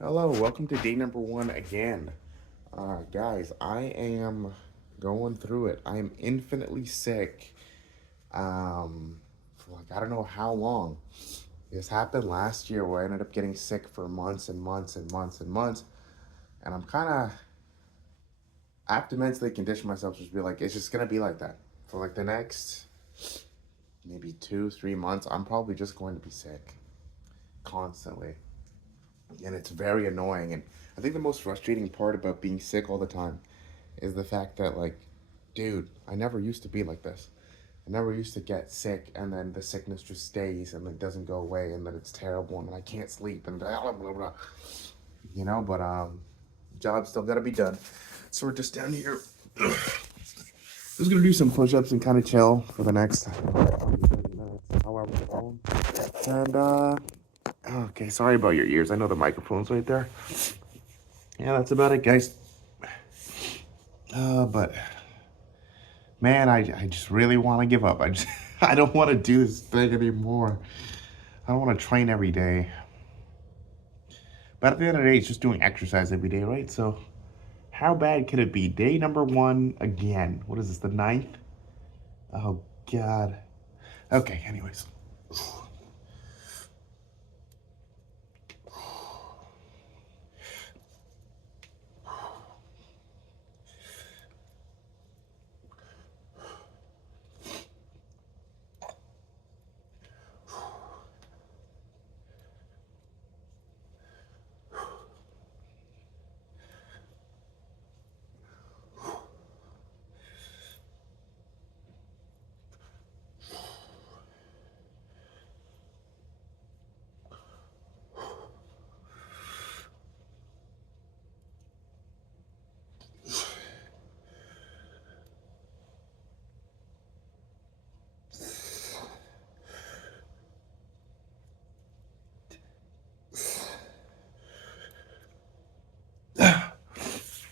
Hello, welcome to day number one again. Guys, I am going through it. I am infinitely sick. For like, I don't know how long. This happened last year where I ended up getting sick for months and months and months and months. And I have to mentally condition myself to just be like, it's just going to be like that. For like the next maybe 2, 3 months, I'm probably just going to be sick constantly. And it's very annoying. And I think the most frustrating part about being sick all the time is the fact that, like, dude, I never used to be like this. I never used to get sick and then the sickness just stays and it doesn't go away and then it's terrible and then I can't sleep and blah blah blah. Job still gotta be done. So we're just down here. Just gonna do some push-ups and kind of chill for the next 30 minutes, however long. And okay, sorry about your ears. I know the microphone's right there. Yeah, that's about it, guys. But man, I just really want to give up. I don't want to do this thing anymore. I don't want to train every day. But at the end of the day, it's just doing exercise every day, right? So how bad could it be? Day number one again. What is this, the ninth? Oh God. Okay, anyways.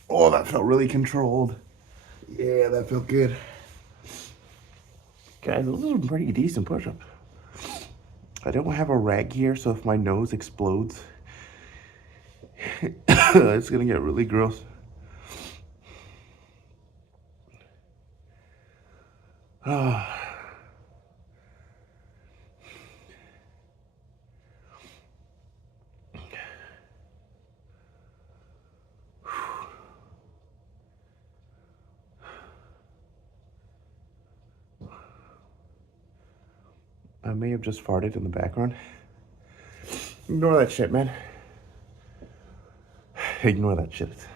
Oh, that felt really controlled. Yeah, that felt good. Guys, those are pretty decent push-ups. I don't have a rag here, so if my nose explodes, it's gonna get really gross. I may have just farted in the background. Ignore that shit, man. Ignore that shit. It's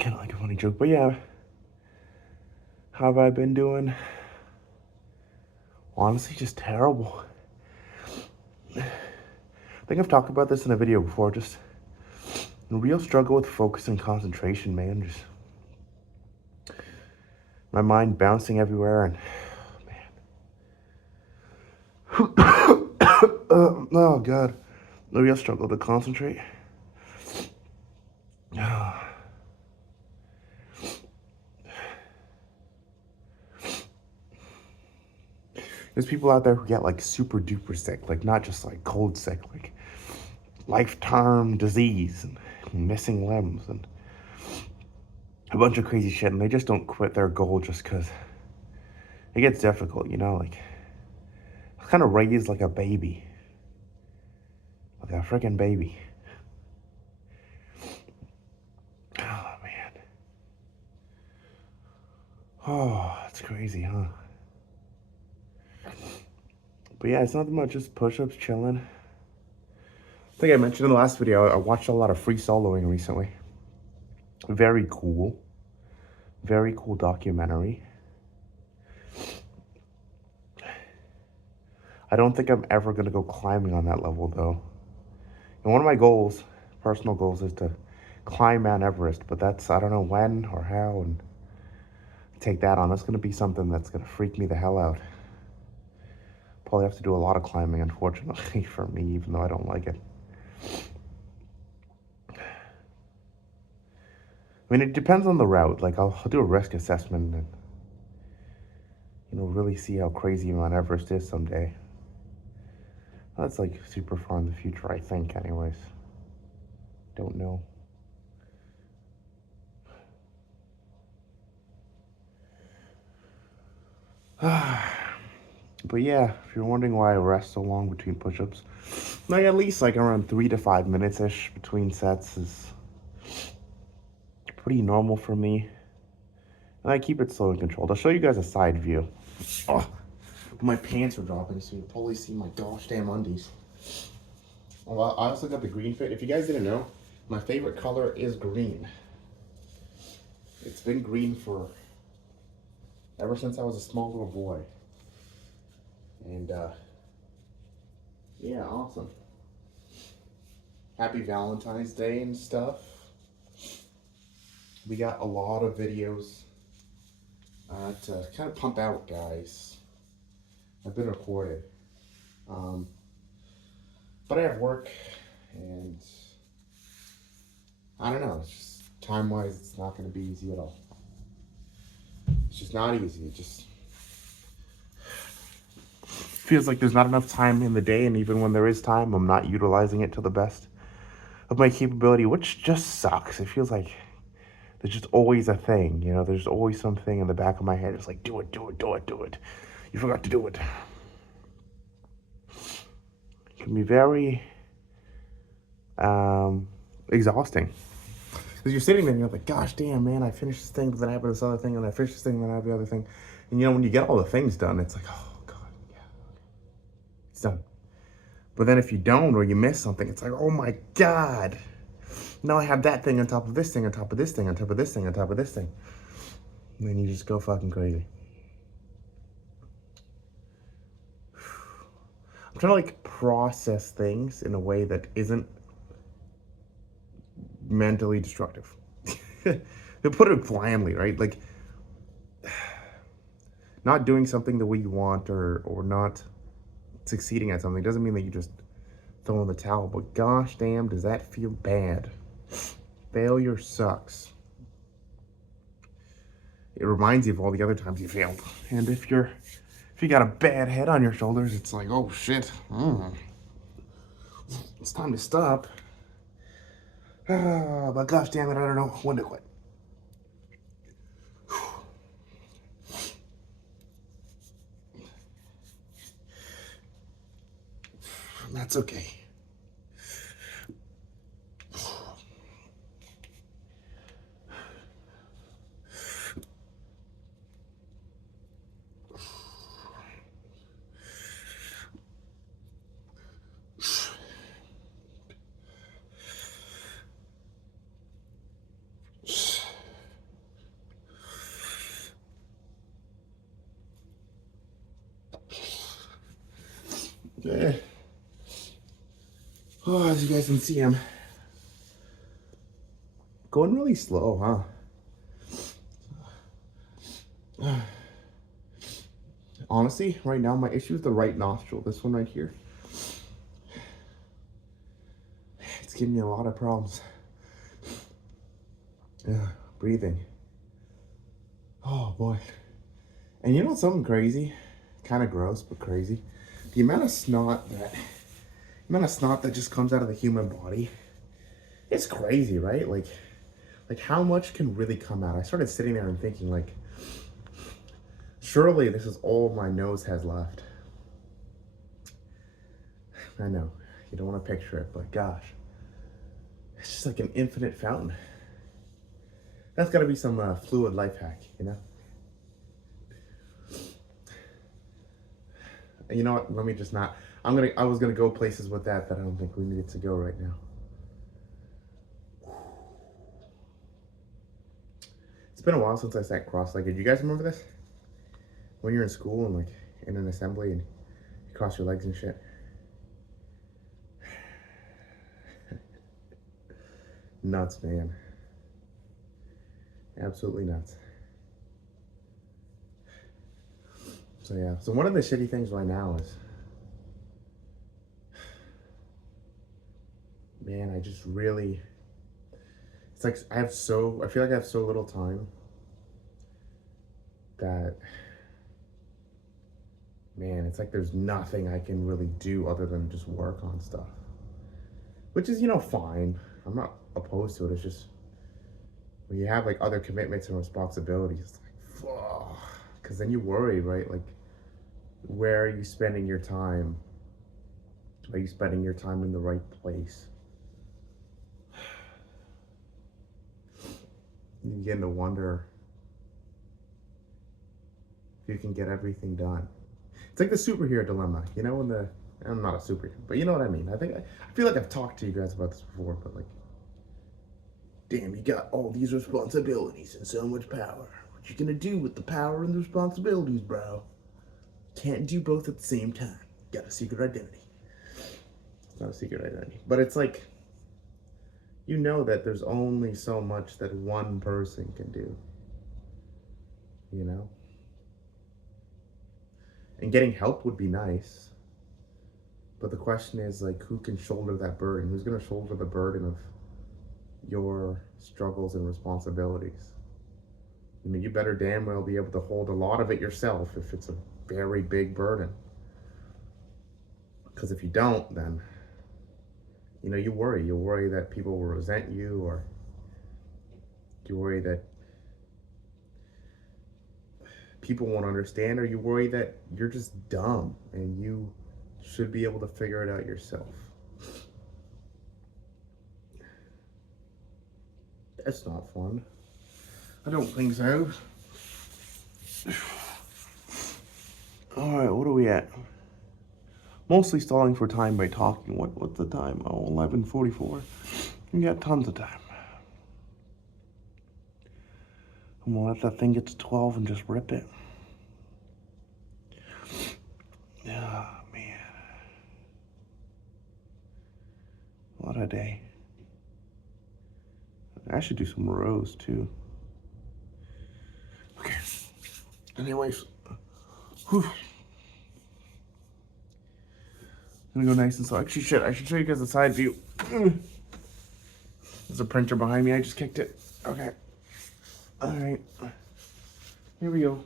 kind of like a funny joke, but yeah. How have I been doing? Honestly, just terrible. I think I've talked about this in a video before. Just a real struggle with focus and concentration, man. Just my mind bouncing everywhere, and oh God, a real struggle to concentrate. There's people out there who get like super duper sick, like not just like cold sick, like lifetime disease and missing limbs and a bunch of crazy shit, and they just don't quit their goal just because it gets difficult, you know? Like, I was kind of raised like a baby, like a freaking baby. Oh, man. Oh, it's crazy, huh? But yeah, it's nothing much, just push ups, chilling. I think I mentioned in the last video, I watched a lot of free soloing recently. Very cool. Very cool documentary. I don't think I'm ever going to go climbing on that level, though. And one of my goals, personal goals, is to climb Mount Everest, but that's, I don't know when or how, and take that on. That's going to be something that's going to freak me the hell out. Probably have to do a lot of climbing, unfortunately, for me, even though I don't like it. I mean, it depends on the route. Like, I'll do a risk assessment and, really see how crazy Mount Everest is someday. That's like super far in the future, I think, anyways. Don't know. But yeah, if you're wondering why I rest so long between push-ups, like at least like around 3 to 5 minutes ish between sets is pretty normal for me. And I keep it slow and controlled. I'll show you guys a side view. Oh, my pants are dropping, so you probably see my gosh damn undies. Well, I also got the green fit. If you guys didn't know, my favorite color is green. It's been green for ever since I was a small little boy. And yeah, awesome. Happy Valentine's Day and stuff. We got a lot of videos to kind of pump out, guys. I've been recorded. But I have work, and I don't know, it's just time-wise, it's not going to be easy at all. It's just not easy. It just feels like there's not enough time in the day, and even when there is time, I'm not utilizing it to the best of my capability, which just sucks. It feels like there's just always a thing, you know, there's always something in the back of my head. It's like, do it, do it, do it, do it. You forgot to do it. It can be very exhausting. Because you're sitting there and you're like, gosh damn, man, I finished this thing, but then I have this other thing, and I finished this thing, and then I have the other thing. And you know, when you get all the things done, it's like, oh god, yeah, it's done. But then if you don't, or you miss something, it's like, oh my god, now I have that thing on top of this thing, on top of this thing, on top of this thing, on top of this thing. And then you just go fucking crazy. I'm trying to like process things in a way that isn't mentally destructive. To put it blandly, right? Like, not doing something the way you want, or not succeeding at something doesn't mean that you just throw in the towel. But gosh damn, does that feel bad? Failure sucks. It reminds you of all the other times you failed. And if you got a bad head on your shoulders, it's like, oh shit, it's time to stop. But gosh damn it, I don't know when to quit. That's okay. Yeah. Oh, as you guys can see, I'm going really slow, huh? Honestly, right now, my issue is the right nostril. This one right here. It's giving me a lot of problems. Yeah, breathing. Oh boy. And you know something crazy? Kind of gross, but crazy. The amount of snot that just comes out of the human body. It's crazy, right? Like how much can really come out? I started sitting there and thinking, like, surely this is all my nose has left. I know, you don't want to picture it, but gosh. It's just like an infinite fountain. That's gotta be some fluid life hack, you know? And you know what, let me just not, I was gonna go places with that I don't think we needed to go right now. It's been a while since I sat cross-legged. You guys remember this? When you're in school and like in an assembly and you cross your legs and shit. Nuts, man. Absolutely nuts. So yeah, so one of the shitty things right now is, man, I just really, it's like I feel like I have so little time that man, it's like there's nothing I can really do other than just work on stuff. Which is, fine. I'm not opposed to it. It's just when you have like other commitments and responsibilities, it's like, fuck. Because then you worry, right? Like, where are you spending your time? Are you spending your time in the right place? You begin to wonder if you can get everything done. It's like the superhero dilemma, when I'm not a superhero, but you know what I mean. I feel like I've talked to you guys about this before, but like, damn, you got all these responsibilities and so much power. What you gonna do with the power and the responsibilities, bro? Can't do both at the same time. Got a secret identity. It's not a secret identity, but it's like, that there's only so much that one person can do, And getting help would be nice. But the question is, like, who can shoulder that burden? Who's going to shoulder the burden of your struggles and responsibilities? You better damn well be able to hold a lot of it yourself if it's a very big burden. Because if you don't, then, you worry. You worry that people will resent you, or you worry that people won't understand, or you worry that you're just dumb and you should be able to figure it out yourself. That's not fun. I don't think so. Alright, what are we at? Mostly stalling for time by talking. What's the time? Oh, 11:44. We got tons of time. I'm gonna let that thing get to 12 and just rip it. Oh, man. What a day. I should do some rows, too. Okay. Anyways. Whew. I'm gonna go nice and slow. Actually, I should show you guys the side view. There's a printer behind me. I just kicked it. Okay. Alright. Here we go.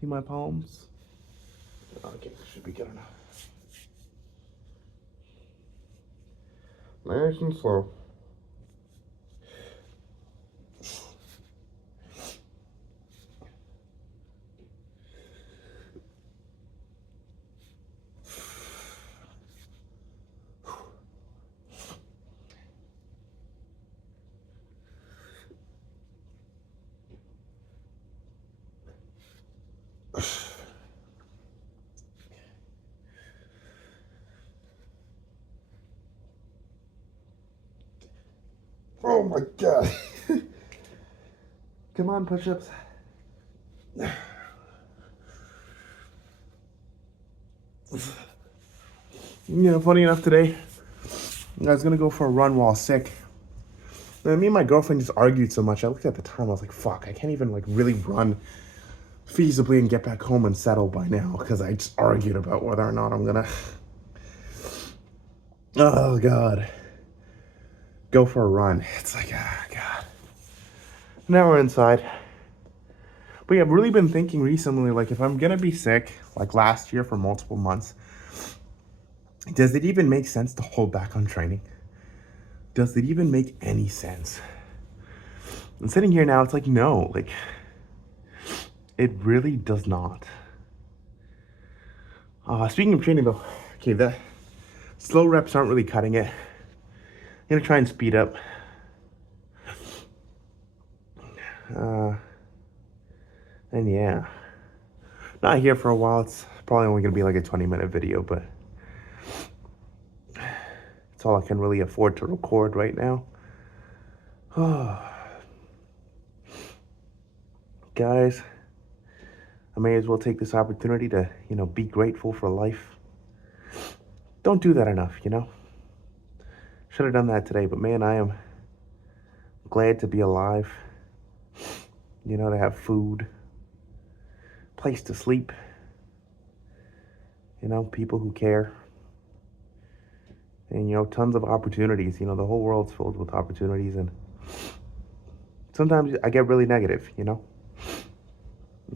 See my palms? Okay, this should be good enough. Nice and slow. Oh my god. Come on, push-ups. Funny enough today, I was gonna go for a run while sick. And me and my girlfriend just argued so much. I looked at the time, I was like, fuck, I can't even like really run feasibly and get back home and settle by now because I just argued about whether or not I'm gonna, oh god, go for a run. It's like, oh god. Now we're inside. But yeah, I've really been thinking recently, like, if I'm gonna be sick, like last year for multiple months, does it even make sense to hold back on training? Does it even make any sense? And sitting here now, it's like, no, like, it really does not. Speaking of training though, okay, the slow reps aren't really cutting it. I'm gonna try and speed up. And yeah, not here for a while. It's probably only gonna be like a 20-minute video, but it's all I can really afford to record right now. Guys, I may as well take this opportunity to, be grateful for life. Don't do that enough, Should have done that today, but man, I am glad to be alive. To have food, place to sleep, people who care. And, tons of opportunities. The whole world's filled with opportunities, and sometimes I get really negative,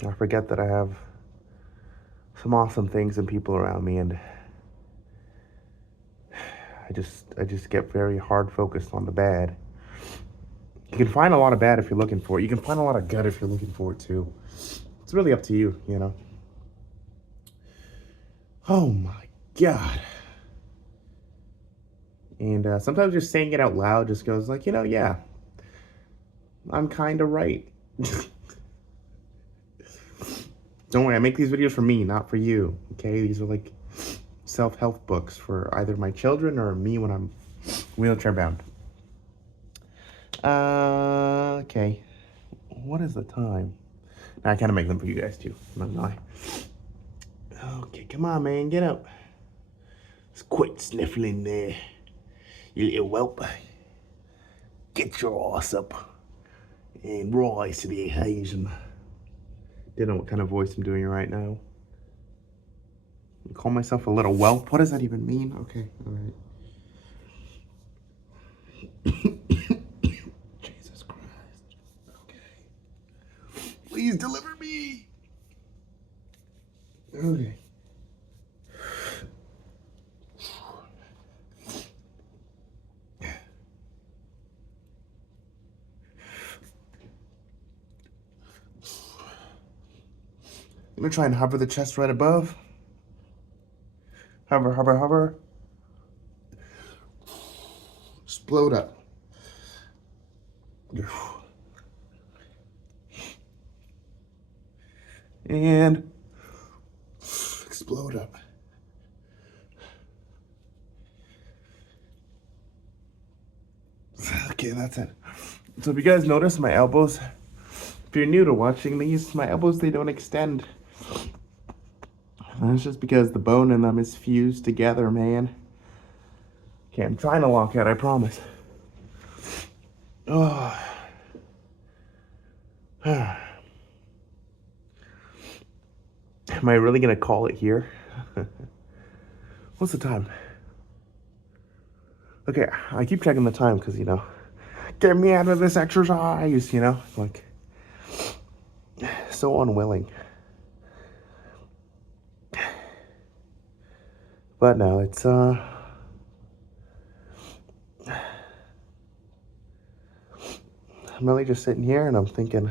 I forget that I have some awesome things and people around me, and I just get very hard focused on the bad. You can find a lot of bad if you're looking for it. You can find a lot of good if you're looking for it too. It's really up to you, you know. Oh my God. And sometimes just saying it out loud just goes like, yeah, I'm kind of right. Don't worry, I make these videos for me, not for you. Okay, these are like self-help books for either my children or me when I'm wheelchair bound. Okay. What is the time? Now, I kind of make them for you guys too. I'm not gonna lie. Okay, come on, man, get up. Just quit sniffling there, you little whelp. Get your ass up and rise to the occasion. Don't know what kind of voice I'm doing right now. I call myself a little whelp. What does that even mean? Okay, all right. Jesus Christ. Okay. Please deliver me. Okay. I'm gonna try and hover the chest right above. Hover, hover, hover. Explode up. And explode up. Okay, that's it. So if you guys notice my elbows, if you're new to watching these, my elbows, they don't extend. That's just because the bone in them is fused together, man. Okay, I'm trying to lock out, I promise. Oh. Am I really gonna call it here? What's the time? Okay, I keep checking the time because, get me out of this exercise, like, so unwilling. But no, it's, I'm really just sitting here and I'm thinking,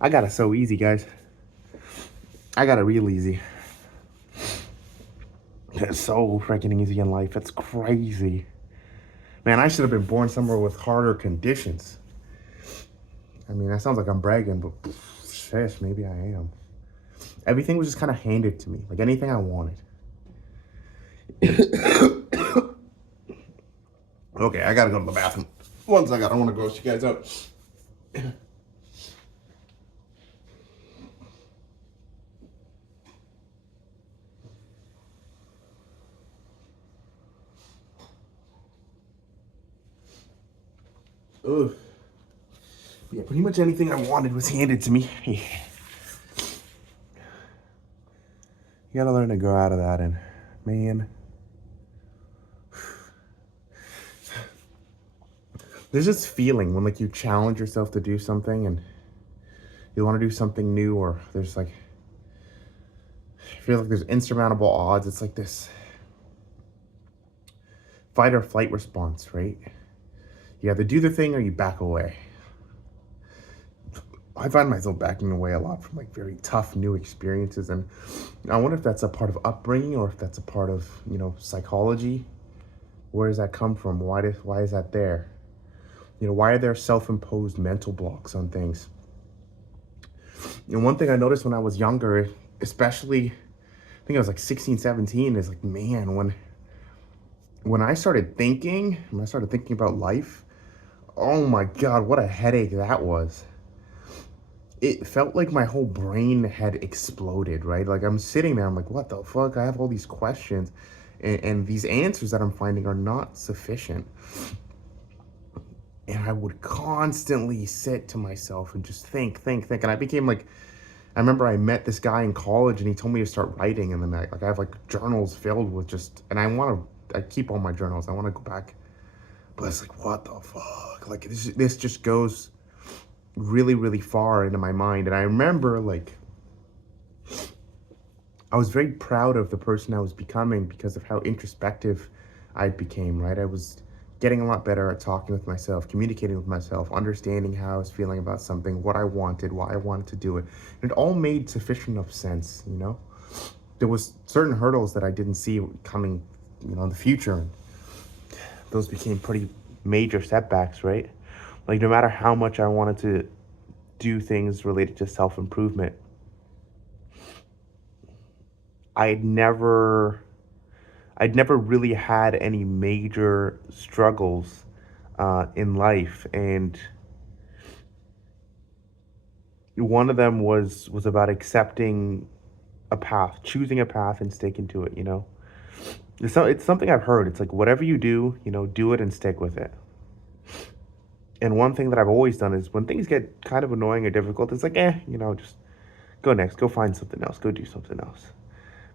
I got it so easy, guys. I got it real easy. It's so freaking easy in life. It's crazy. Man, I should have been born somewhere with harder conditions. I mean, that sounds like I'm bragging, but shit, maybe I am. Everything was just kind of handed to me, like anything I wanted. Okay, I gotta go to the bathroom. One second, I don't want to gross you guys out. Ugh. Yeah, pretty much anything I wanted was handed to me. You gotta learn to grow out of that, and man, there's this feeling when like you challenge yourself to do something and you want to do something new, or there's like, I feel like there's insurmountable odds. It's like this fight or flight response, right? You either do the thing or you back away. I find myself backing away a lot from like very tough new experiences, and I wonder if that's a part of upbringing or if that's a part of, psychology. Where does that come from? Why is that there? Why are there self-imposed mental blocks on things? And one thing I noticed when I was younger, especially, I think I was like 16, 17, is like, man, when I started thinking about life, oh my God, what a headache that was. It felt like my whole brain had exploded, right? Like I'm sitting there, I'm like, what the fuck? I have all these questions and these answers that I'm finding are not sufficient. And I would constantly sit to myself and just think. And I became like, I remember I met this guy in college and he told me to start writing. And then I have like journals filled with and I keep all my journals. I want to go back, But it's like, what the fuck? Like, this just goes really, really far into my mind. And I remember, like, I was very proud of the person I was becoming because of how introspective I became, right? I was getting a lot better at talking with myself, communicating with myself, understanding how I was feeling about something, what I wanted, why I wanted to do it. And it all made sufficient enough sense, you know? There was certain hurdles that I didn't see coming, you know, in the future. And those became pretty major setbacks, right? Like, no matter how much I wanted to do things related to self-improvement, I'd never really had any major struggles in life, and one of them was about accepting a path, choosing a path, and sticking to it. You know, it's something I've heard. It's like, whatever you do, you know, do it and stick with it. And one thing that I've always done is when things get kind of annoying or difficult, it's like, you know, just go next, go find something else, go do something else.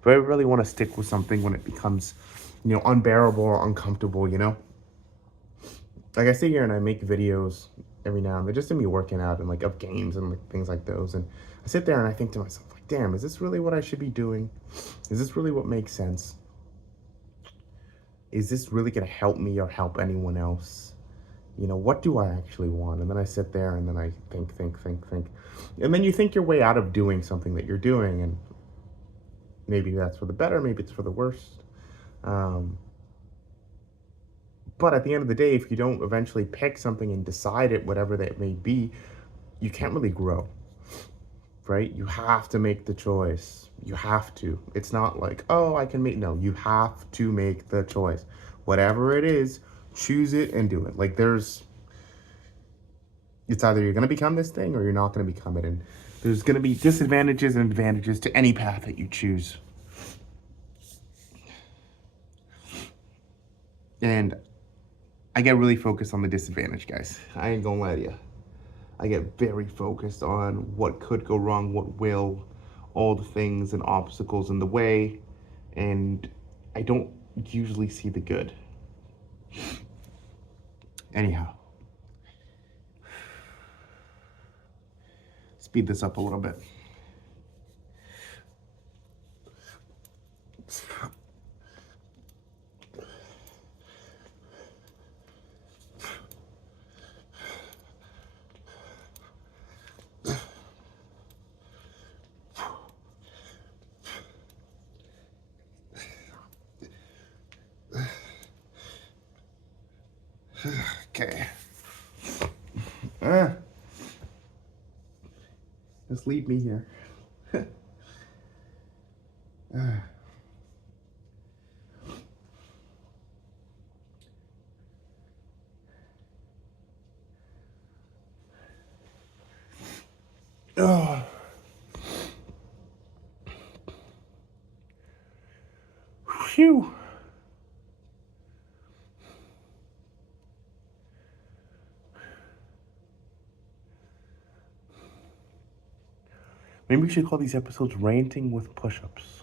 But I really want to stick with something when it becomes, you know, unbearable or uncomfortable, you know? Like, I sit here and I make videos every now and then, just of me working out and, like, of games and, like, things like those. And I sit there and I think to myself, like, damn, is this really what I should be doing? Is this really what makes sense? Is this really going to help me or help anyone else? You know, what do I actually want? And then I sit there and then I think. And then you think your way out of doing something that you're doing, and maybe that's for the better, maybe it's for the worst. But at the end of the day, if you don't eventually pick something and decide it, whatever that may be, you can't really grow, right? You have to make the choice. You have to. It's not like, oh, I can make, no, you have to make the choice. Whatever it is, choose it and do it. Like, it's either you're going to become this thing or you're not going to become it. And there's going to be disadvantages and advantages to any path that you choose. And I get really focused on the disadvantage, guys. I ain't gonna lie to you. I get very focused on what could go wrong, what will, all the things and obstacles in the way, and I don't usually see the good. Anyhow, speed this up a little bit. Okay. Just leave me here. Oh. Phew. Maybe we should call these episodes Ranting with Push-Ups.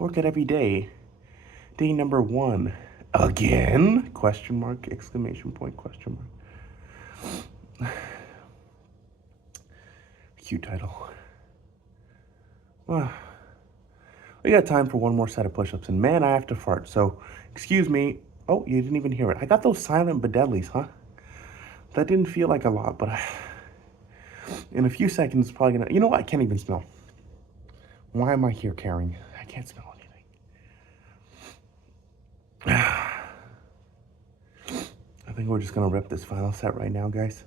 Work it every day. Day number 1. Again? Question mark, exclamation point, question mark. Cute title. We got time for one more set of push-ups, and man, I have to fart, so excuse me. Oh, you didn't even hear it. I got those silent but deadlies, huh? That didn't feel like a lot, but in a few seconds, it's probably gonna... You know what? I can't even smell. Why am I here caring? I can't smell anything. I think we're just gonna rip this final set right now, guys.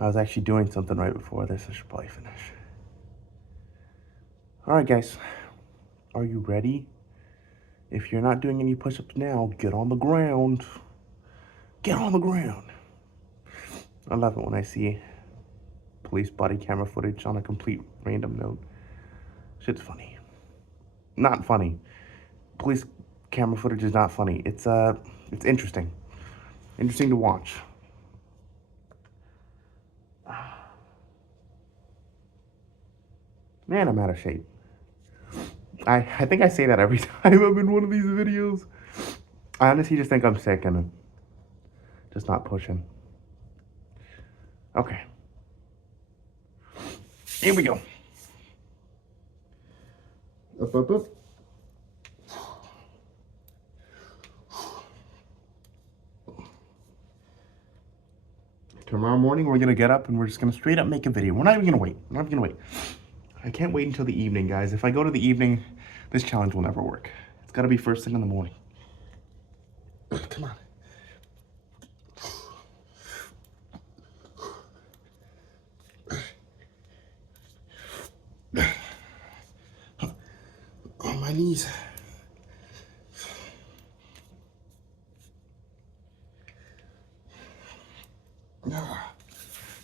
I was actually doing something right before this. I should probably finish. All right, guys. Are you ready? If you're not doing any push-ups now, get on the ground. Get on the ground. I love it when I see police body camera footage on a complete random note. Shit's funny. Not funny. Police camera footage is not funny. It's interesting. Interesting to watch. Man, I'm out of shape. I think I say that every time I'm in one of these videos. I honestly just think I'm sick and just not pushing. Okay. Here we go. Up, up, up. Tomorrow morning, we're gonna get up and we're just gonna straight up make a video. We're not even gonna wait. We're not even gonna wait. I can't wait until the evening, guys. If I go to the evening, this challenge will never work. It's gotta be first thing in the morning. Come on. Oh, my knees.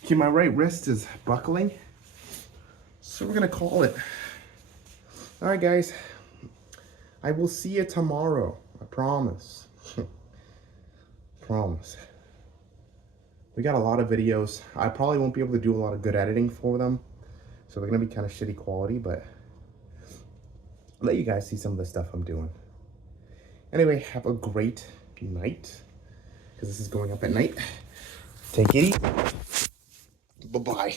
Okay, my right wrist is buckling, so we're gonna call it. All right, guys. I will see you tomorrow. I promise. Promise. We got a lot of videos. I probably won't be able to do a lot of good editing for them, so they're gonna be kind of shitty quality, but I'll let you guys see some of the stuff I'm doing. Anyway, have a great night, because this is going up at night. Take it easy. Bye-bye.